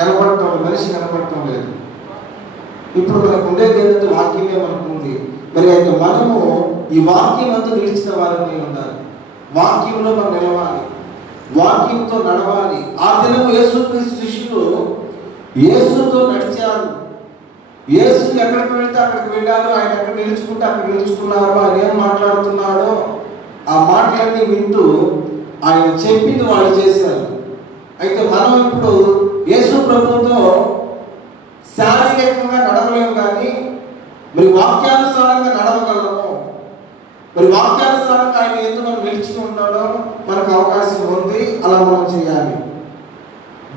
కనపడటం మనిషి కనపడటం లేదు. ఇప్పుడు మనకు ఉండే దేవత వాక్యమే మనకు ఉంది. మరి అయితే మనము ఈ వాక్యం అంతా నిలిచిన వారమే ఉండాలి. వాక్యంలో మనం నిలవాలి. వాక్యంతో నడవాలి. ఆ దినం యేసు శిష్యులు యేసుతో నడిచారు. యేసు ఎక్కడికి వెళ్తే అక్కడికి వెళ్ళాలో ఆయన ఎక్కడ నిలుచుకుంటే అక్కడ నిలుచుకున్నారు. ఆయన ఏం మాట్లాడుతున్నాడో ఆ మాటలన్నీ వింటూ ఆయన చెప్పింది వాళ్ళు చేశారు. అయితే మనం ఇప్పుడు యేసు ప్రభుతో శారీరకంగా నడవలేము కానీ మరి వాక్యానుసారంగా నడవగలము. మరి వాక్యానుసారంగా ఆయన ఎందుకు మనం నిలిచి ఉన్నాడో మనకు అవకాశం ఉంది అలా మనం చేయాలి.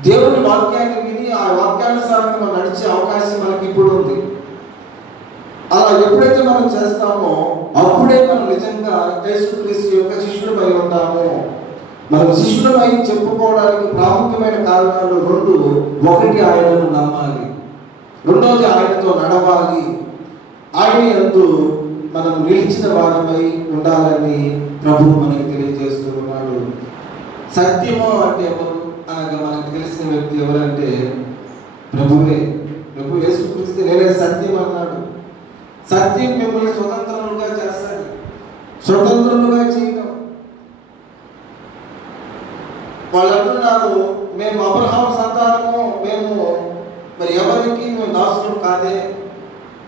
దేవుని వాక్యాన్ని విని ఆ వాక్యానుసారంగా మనం నడిచే అవకాశం మనకి ఇప్పుడు ఉంది. అలా ఎప్పుడైతే మనం చేస్తామో అప్పుడే మనం నిజంగా యేసుక్రీస్తు యొక్క శిష్యులమై మనం శిష్యులమై చెప్పుకోవడానికి ప్రాముఖ్యమైన కారణాలు రెండు. ఒకటి ఆయనను నమ్మాలి. రెండవది ఆయనతో నడవాలి. ఆయన ఎందు మనం నిలిచిన వారమై ఉండాలని ప్రభు మనకి తెలియజేస్తూ ఉన్నాడు. సత్యము అంటే ఎవరు? అనగా మనకు తెలిసిన వ్యక్తి ఎవరంటే ప్రభువే. ప్రభు యేసుక్రీస్తు నేనే సత్యం అన్నాడు. సత్యం మిమ్మల్ని స్వతంత్రులుగా చేస్తాడు. స్వతంత్రులుగా వాళ్ళు అంటున్నారు మేము అబ్రహాం సంతానము మేము మరి ఎవరికి మేము దాసులం కాదే?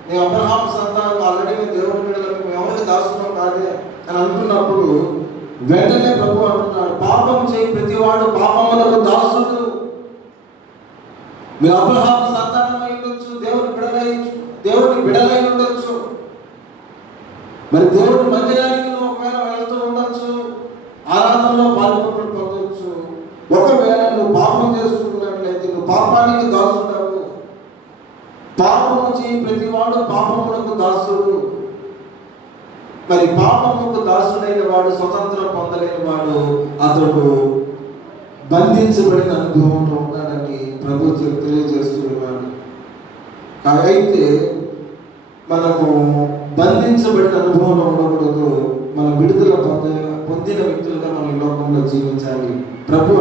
మేము అబ్రహాం సంతానం ఆల్రెడీ మేము దేవుడి బిడ్డలకు మేము ఎవరికి దాసులం కాదే? అని అంటున్నప్పుడు వెంటనే ప్రభు అంటున్నాడు పాపం చేయి ప్రతివాడు పాపములకు దాసుడు. మీరు అబ్రహాం సంతానం అయి ఉండొచ్చు దేవుని బిడలై దేవుని బిడలై ఉండొచ్చు. మరి దేవుడు మధ్య నువ్వు ఒకవేళ వెళ్తూ ఉండొచ్చు ఆరాధనలో పాల్గొనడం పొందొచ్చు ఒకవేళ నువ్వు పాపం చేసుకున్నట్లయితే నువ్వు పాపానికి దాసుడవు. పాపము చేయి ప్రతివాడు పాపములకు దాసుడు. మరి పాపముకు దాసుడైన వాడు స్వతంత్రం పొందలేని వాడు అతడు బంధించబడిన అనుభవంలో ఉన్నాడని ప్రభు తెలియజేస్తున్నాడు అయితే మనము బంధించబడిన అనుభవంలో ఉండకూడదు మన విడుదల పొంద పొందిన వ్యక్తులుగా మనం ఈ లోకంలో జీవించాలి. ప్రభు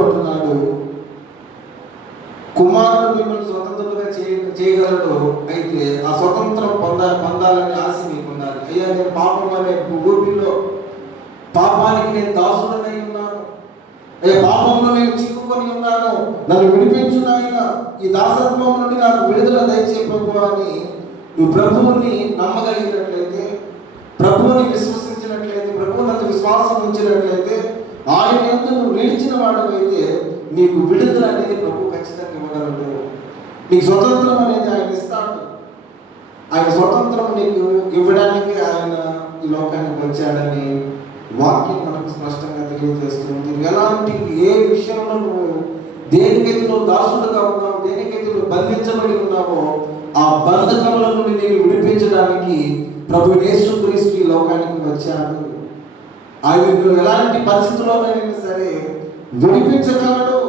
కుమారుడు మిమ్మల్ని స్వతంత్రులుగా చేయ చేయగలడు అయితే ఆ స్వతంత్రం పొంద పొందాలని ఆశ మీకు ఉండాలి అయ్యా నేను పాపం అనే ఊపిలో పాపానికి నేను దాసుడనై ఉన్నాను. అయ్యా పాపంలో నేను చిక్కుకొని ఉన్నాను. నన్ను విడిపించు నాయన ఈ దాసత్వం నుండి నాకు విడుదల దయచే ప్రభు అని నువ్వు ప్రభువుని నమ్మగలిగినట్లయితే ప్రభువుని విశ్వసించినట్లయితే ప్రభువు నందు విశ్వాసం ఉంచినట్లయితే ఆయన ఎందుకు నువ్వు నిలిచిన అయితే నీకు విడుదల అనేది ప్రభు ఖచ్చితంగా ఇవ్వగలడు నీకు స్వతంత్రం అనేది ఆయన ఇస్తాడు. ఆయన స్వతంత్రం నీకు ఇవ్వడానికి ఆయన ఈ లోకానికి వచ్చాడని వాక్యం మనకు స్పష్టంగా తెలియజేస్తుంది ఎలాంటి ఏ విషయంలో నువ్వు దేనికైతే నువ్వు దాసుడుగా ఉన్నావు దేనికైతే నువ్వు బంధించబడి ఉన్నావో ఆ బంధకముల నుండి నేను విడిపించడానికి ప్రభు యేసుక్రీస్తు ఈ లోకానికి వచ్చాడు. ఆయన నువ్వు ఎలాంటి పరిస్థితుల్లోనైనా సరే విడిపించగలడు